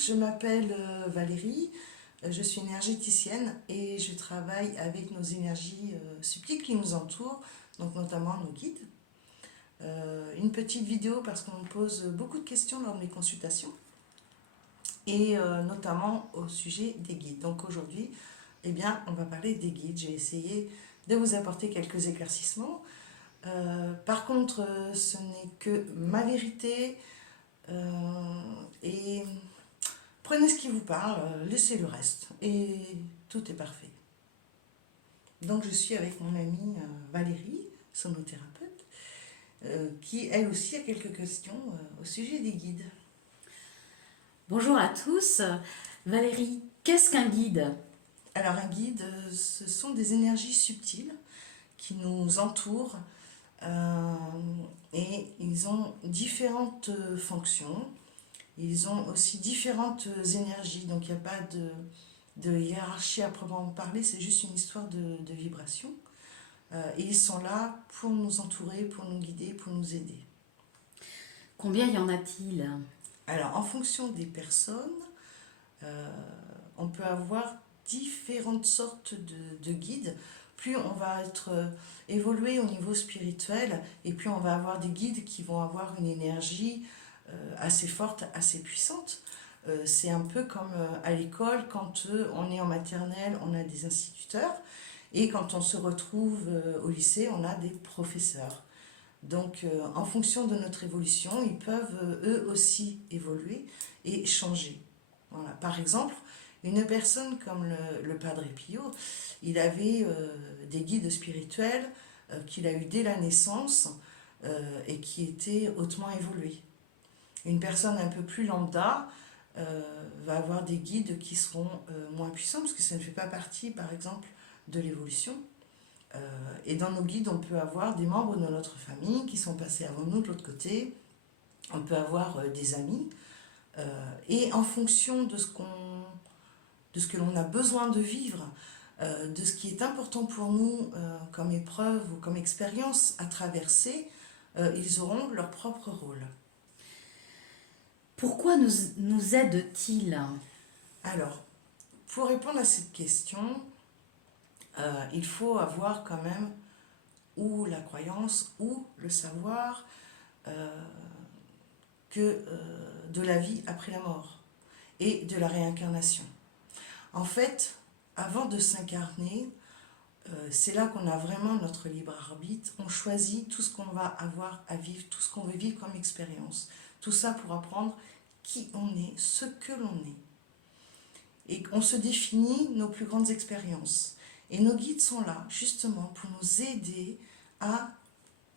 je m'appelle Valérie, je suis énergéticienne et je travaille avec nos énergies subtiles qui nous entourent, donc notamment nos guides. Une petite vidéo parce qu'on me pose beaucoup de questions lors de mes consultations et notamment au sujet des guides. Donc aujourd'hui, eh bien, on va parler des guides. J'ai essayé de vous apporter quelques éclaircissements. Par contre, ce n'est que ma vérité et prenez ce qui vous parle, laissez le reste et tout est parfait. Donc je suis avec mon amie Valérie, sonothérapeute, qui elle aussi a quelques questions au sujet des guides. Bonjour à tous. Valérie, qu'est-ce qu'un guide? Alors un guide, ce sont des énergies subtiles qui nous entourent et ils ont différentes fonctions. Ils ont aussi différentes énergies, donc il n'y a pas de hiérarchie à proprement parler, c'est juste une histoire de vibration. Et ils sont là pour nous entourer, pour nous guider, pour nous aider. Combien y en a-t-il? Alors, en fonction des personnes, euh, on peut avoir différentes sortes de guides. Plus on va être évolué au niveau spirituel, et plus on va avoir des guides qui vont avoir une énergie assez forte, assez puissante. C'est un peu comme à l'école, quand on est en maternelle, on a des instituteurs, et quand on se retrouve au lycée, on a des professeurs. Donc, en fonction de notre évolution, ils peuvent eux aussi évoluer et changer. Voilà. Par exemple, une personne comme le Padre Pio, il avait des guides spirituels qu'il a eu dès la naissance et qui étaient hautement évolués. Une personne un peu plus lambda va avoir des guides qui seront moins puissants parce que ça ne fait pas partie, par exemple, de l'évolution. Et dans nos guides, on peut avoir des membres de notre famille qui sont passés avant nous de l'autre côté. On peut avoir des amis. Et en fonction de ce que l'on a besoin de vivre, de ce qui est important pour nous comme épreuve ou comme expérience à traverser, ils auront leur propre rôle. Pourquoi nous aident-ils? Alors, pour répondre à cette question, il faut avoir quand même ou la croyance ou le savoir de la vie après la mort et de la réincarnation. En fait, avant de s'incarner, c'est là qu'on a vraiment notre libre arbitre. On choisit tout ce qu'on va avoir à vivre, tout ce qu'on veut vivre comme expérience. Tout ça pour apprendre qui on est, ce que l'on est. Et on se définit nos plus grandes expériences. Et nos guides sont là justement pour nous aider à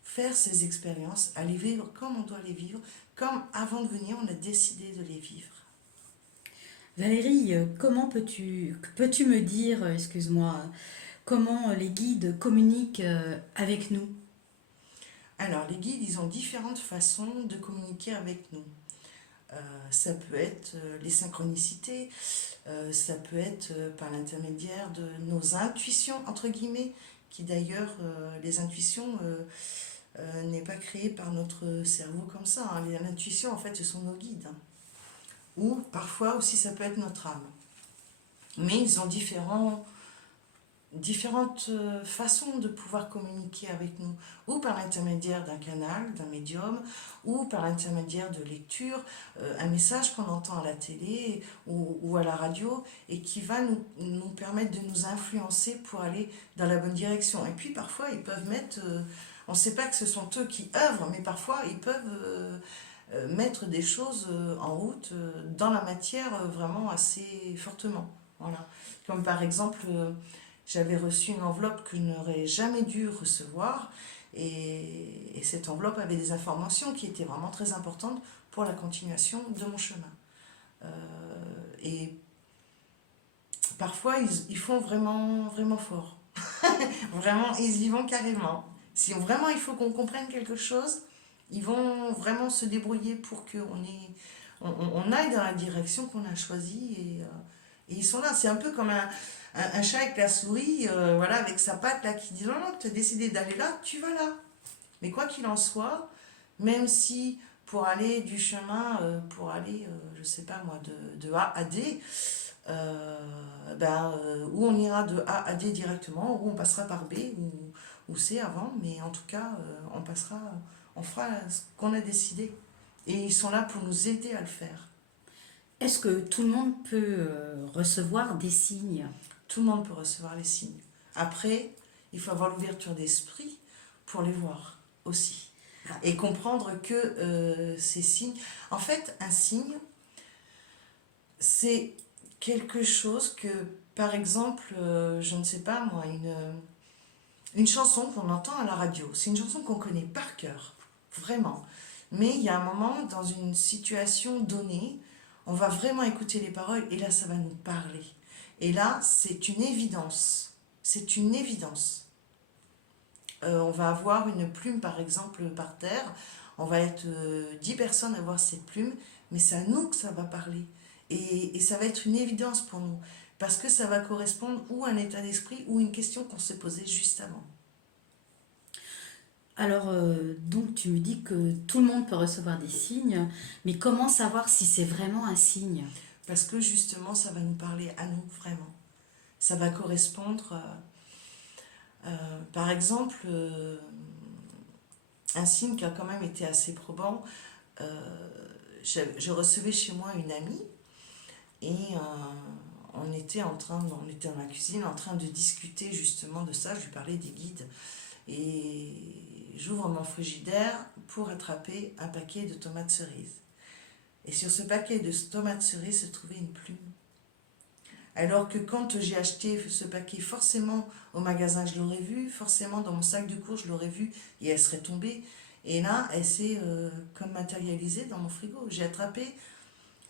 faire ces expériences, à les vivre comme on doit les vivre, comme avant de venir, on a décidé de les vivre. Valérie, comment peux-tu me dire, excuse-moi, comment les guides communiquent avec nous? Alors, les guides, ils ont différentes façons de communiquer avec nous. Ça peut être les synchronicités, ça peut être par l'intermédiaire de nos intuitions, entre guillemets, qui d'ailleurs, les intuitions n'est pas créées par notre cerveau comme ça. Hein. L'intuition, en fait, ce sont nos guides. Hein. Ou parfois aussi, ça peut être notre âme. Mais ils ont différentes façons de pouvoir communiquer avec nous, ou par l'intermédiaire d'un canal, d'un médium, ou par l'intermédiaire de lecture, un message qu'on entend à la télé ou à la radio, et qui va nous permettre de nous influencer pour aller dans la bonne direction. Et puis parfois, ils peuvent mettre, on ne sait pas que ce sont eux qui œuvrent, mais parfois, ils peuvent mettre des choses en route dans la matière vraiment assez fortement. Voilà. Comme par exemple, j'avais reçu une enveloppe que je n'aurais jamais dû recevoir et cette enveloppe avait des informations qui étaient vraiment très importantes pour la continuation de mon chemin. Et parfois, ils font vraiment, vraiment fort. Vraiment, ils y vont carrément. Si vraiment il faut qu'on comprenne quelque chose, ils vont vraiment se débrouiller pour qu'on aille dans la direction qu'on a choisie et ils sont là. C'est un peu comme un chat avec la souris, voilà, avec sa patte là qui dit non, non, tu as décidé d'aller là, tu vas là. Mais quoi qu'il en soit, même si pour aller du chemin, pour aller, je sais pas moi, de A à D, où on ira de A à D directement, ou on passera par B ou C avant, mais en tout cas, on fera ce qu'on a décidé. Et ils sont là pour nous aider à le faire. Est-ce que tout le monde peut recevoir des signes? Tout le monde peut recevoir les signes. Après, il faut avoir l'ouverture d'esprit pour les voir aussi. Ah, Et comprendre que ces signes... En fait, un signe, c'est quelque chose que, par exemple, je ne sais pas moi, une chanson qu'on entend à la radio. C'est une chanson qu'on connaît par cœur, vraiment. Mais il y a un moment, dans une situation donnée, on va vraiment écouter les paroles et là, ça va nous parler. Et là, c'est une évidence. C'est une évidence. On va avoir une plume, par exemple, par terre. On va être 10 personnes à voir cette plume, mais c'est à nous que ça va parler. Et ça va être une évidence pour nous, parce que ça va correspondre ou à un état d'esprit ou une question qu'on s'est posée juste avant. alors, donc tu me dis que tout le monde peut recevoir des signes, mais comment savoir si c'est vraiment un signe? Parce que justement, ça va nous parler à nous, vraiment. Ça va correspondre, par exemple, un signe qui a quand même été assez probant. Je recevais chez moi une amie et on était dans la cuisine en train de discuter justement de ça. Je lui parlais des guides et j'ouvre mon frigidaire pour attraper un paquet de tomates cerises. Et sur ce paquet de tomates cerises se trouvait une plume. Alors que quand j'ai acheté ce paquet, forcément au magasin je l'aurais vu, forcément dans mon sac de course je l'aurais vu et elle serait tombée. Et là, elle s'est comme matérialisée dans mon frigo. J'ai attrapé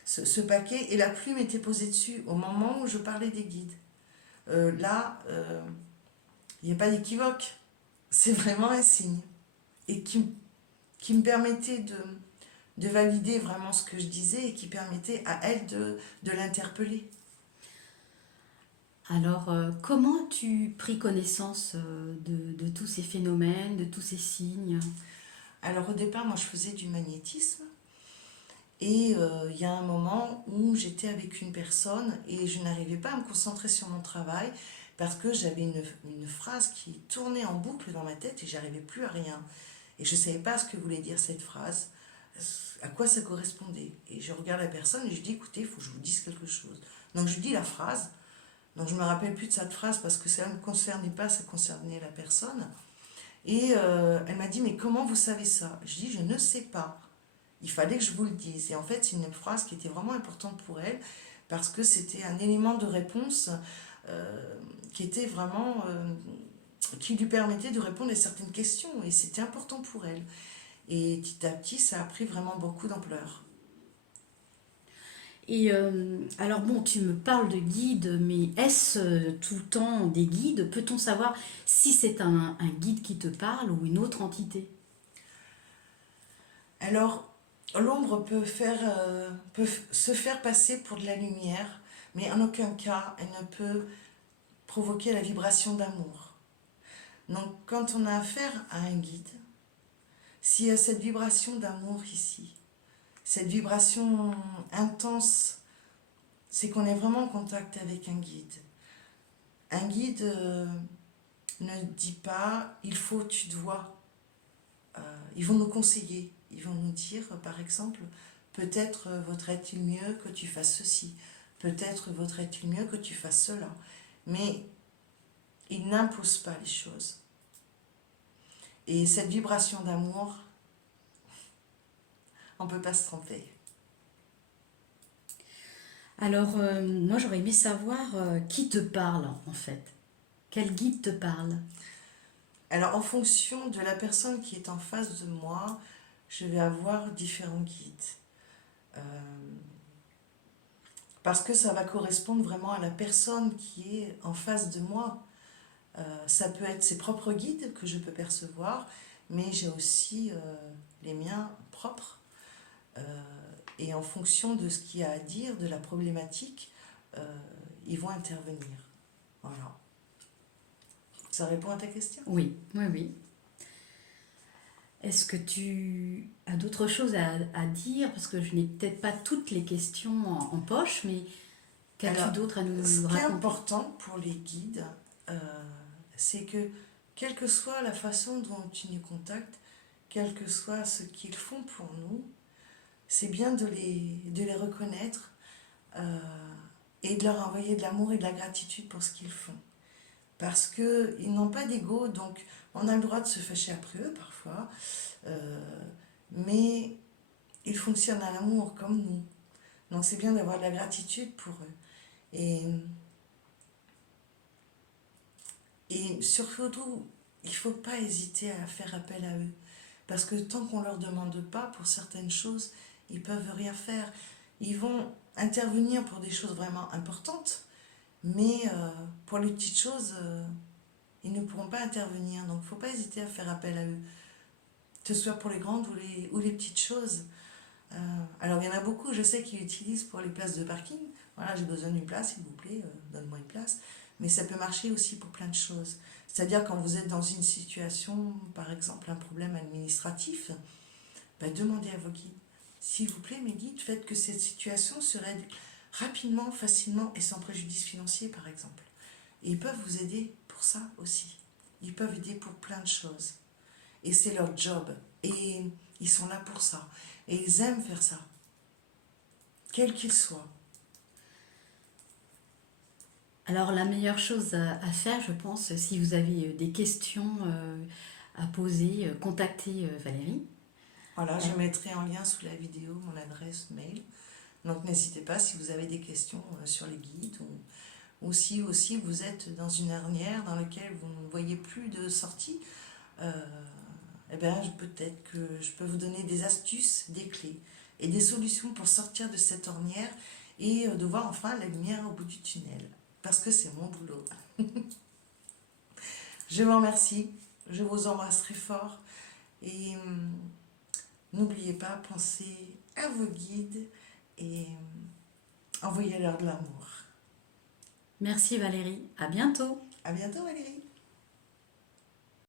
ce paquet et la plume était posée dessus au moment où je parlais des guides. Il n'y a pas d'équivoque. C'est vraiment un signe. Et qui me permettait de valider vraiment ce que je disais et qui permettait à elle de l'interpeller. Alors, comment as-tu pris connaissance de tous ces phénomènes, de tous ces signes? Alors au départ, moi je faisais du magnétisme et il y a un moment où j'étais avec une personne et je n'arrivais pas à me concentrer sur mon travail parce que j'avais une phrase qui tournait en boucle dans ma tête et j'arrivais plus à rien. Et je ne savais pas ce que voulait dire cette phrase, à quoi ça correspondait. Et je regarde la personne et je dis écoutez, il faut que je vous dise quelque chose. Donc je dis la phrase, donc je ne me rappelle plus de cette phrase parce que ça ne me concernait pas, ça concernait la personne. Et elle m'a dit, mais comment vous savez ça? Je dis, je ne sais pas. Il fallait que je vous le dise. Et en fait, c'est une phrase qui était vraiment importante pour elle, parce que c'était un élément de réponse euh, qui était vraiment... qui lui permettait de répondre à certaines questions. Et c'était important pour elle. Et petit à petit, ça a pris vraiment beaucoup d'ampleur. Et alors bon, tu me parles de guides, mais est-ce tout le temps des guides? Peut-on savoir si c'est un guide qui te parle ou une autre entité? Alors, l'ombre peut se faire passer pour de la lumière, mais en aucun cas, elle ne peut provoquer la vibration d'amour. Donc, quand on a affaire à un guide, s'il y a cette vibration d'amour ici, cette vibration intense, c'est qu'on est vraiment en contact avec un guide. Un guide ne dit pas il faut, tu dois. Ils vont nous conseiller. Ils vont nous dire, par exemple, peut-être vaudrait-il mieux que tu fasses ceci. Peut-être vaudrait-il mieux que tu fasses cela. Mais ils n'imposent pas les choses. Et cette vibration d'amour, on ne peut pas se tromper. Alors, moi j'aurais aimé savoir qui te parle en fait. Quel guide te parle? Alors, en fonction de la personne qui est en face de moi, je vais avoir différents guides. Euh, Parce que ça va correspondre vraiment à la personne qui est en face de moi. Ça peut être ses propres guides que je peux percevoir, mais j'ai aussi les miens propres. Euh, et en fonction de ce qu'il y a à dire, de la problématique, euh, ils vont intervenir. Voilà. Ça répond à ta question? Oui, oui, oui. Est-ce que tu as d'autres choses à dire? Parce que je n'ai peut-être pas toutes les questions en poche, mais qu'as-tu Alors, d'autre à ce nous qui est raconter? important pour les guides, euh, c'est que, quelle que soit la façon dont tu nous contactes, quel que soit ce qu'ils font pour nous, c'est bien de les reconnaître euh, et de leur envoyer de l'amour et de la gratitude pour ce qu'ils font. Parce qu'ils n'ont pas d'ego, donc on a le droit de se fâcher après eux parfois, euh, mais ils fonctionnent à l'amour comme nous. Donc c'est bien d'avoir de la gratitude pour eux. Et, et surtout, il ne faut pas hésiter à faire appel à eux. Parce que tant qu'on ne leur demande pas pour certaines choses, ils ne peuvent rien faire. Ils vont intervenir pour des choses vraiment importantes, mais pour les petites choses, ils ne pourront pas intervenir. Donc il ne faut pas hésiter à faire appel à eux, que ce soit pour les grandes ou les petites choses. Alors il y en a beaucoup, je sais, qui utilisent pour les places de parking. Voilà, j'ai besoin d'une place, s'il vous plaît, donne-moi une place. Mais ça peut marcher aussi pour plein de choses. C'est-à-dire quand vous êtes dans une situation, par exemple un problème administratif, ben, demandez à vos guides. S'il vous plaît, mes guides, faites que cette situation se règle rapidement, facilement et sans préjudice financier, par exemple. Et ils peuvent vous aider pour ça aussi. Ils peuvent aider pour plein de choses. Et c'est leur job. Et ils sont là pour ça. Et ils aiment faire ça, quel qu'il soit. Alors la meilleure chose à faire, je pense, si vous avez des questions à poser, contactez Valérie. Voilà, Euh, je mettrai en lien sous la vidéo mon adresse mail. Donc n'hésitez pas si vous avez des questions sur les guides ou si aussi vous êtes dans une ornière dans laquelle vous ne voyez plus de sortie. Euh, eh bien, peut-être que je peux vous donner des astuces, des clés et des solutions pour sortir de cette ornière et de voir enfin la lumière au bout du tunnel. Parce que c'est mon boulot. Je vous remercie, je vous embrasse très fort et n'oubliez pas, pensez à vos guides et envoyez-leur de l'amour. Merci Valérie, à bientôt. À bientôt Valérie.